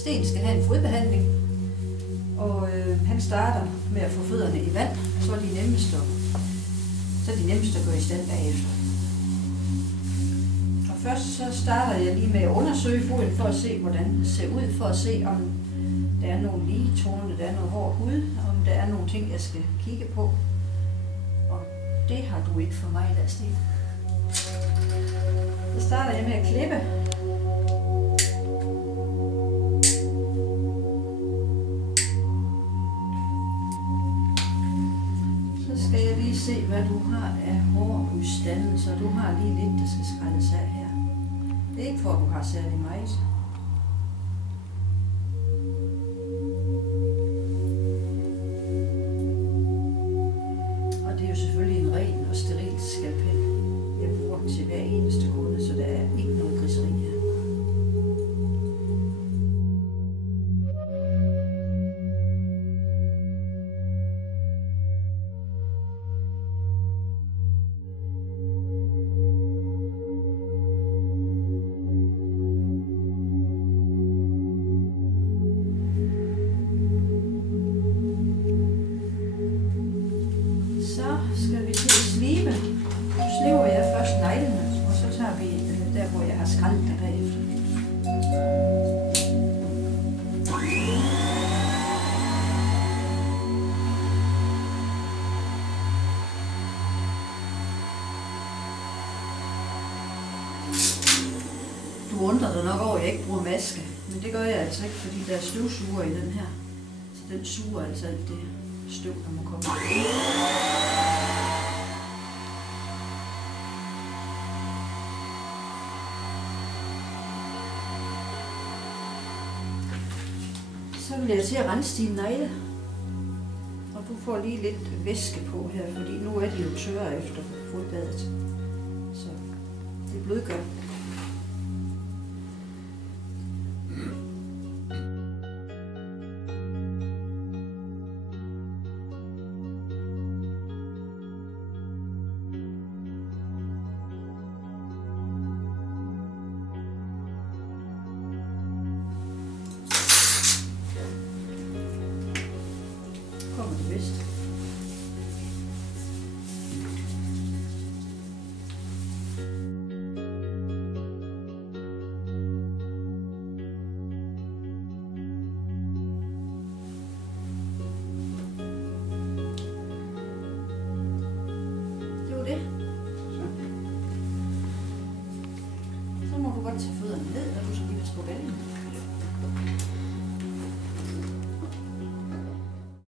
Sten skal have en fodbehandling, og han starter med at få fødderne i vand, så er de nemmest at gå i stand bagefter. Og først så starter jeg lige med at undersøge foden for at se, hvordan det ser ud, for at se, om der er nogle ligetorne, der er noget hård hud, om der er nogle ting, jeg skal kigge på. Og det har du ikke for mig i dag, Sten. Så starter jeg med at klippe. Så skal jeg lige se, hvad du har af hårudstande, så du har lige lidt, der skal skrælles af her. Det er ikke for, at du har særlig meget. Og det er jo selvfølgelig en ren og steril skalpel. Jeg bruger den til hver eneste kunde, så der er ikke noget griseri her. Så skal vi til at slibe. Nu sliver jeg først neglene, og så tager vi der, hvor jeg har skrællet der bagefter. Du undrer dig nok over, at jeg ikke bruger maske, men det gør jeg altså ikke, fordi der er støvsuger i den her. Så den suger altså alt det støv, der må komme. Så vil jeg til at rense dine negle. Og du får lige lidt væske på her, fordi nu er de jo tørre efter fodbadet. Så det blødgør. Kommer det vist. Det var det. Så må du godt tage fødderne ned, og du skal lige passe på ballen.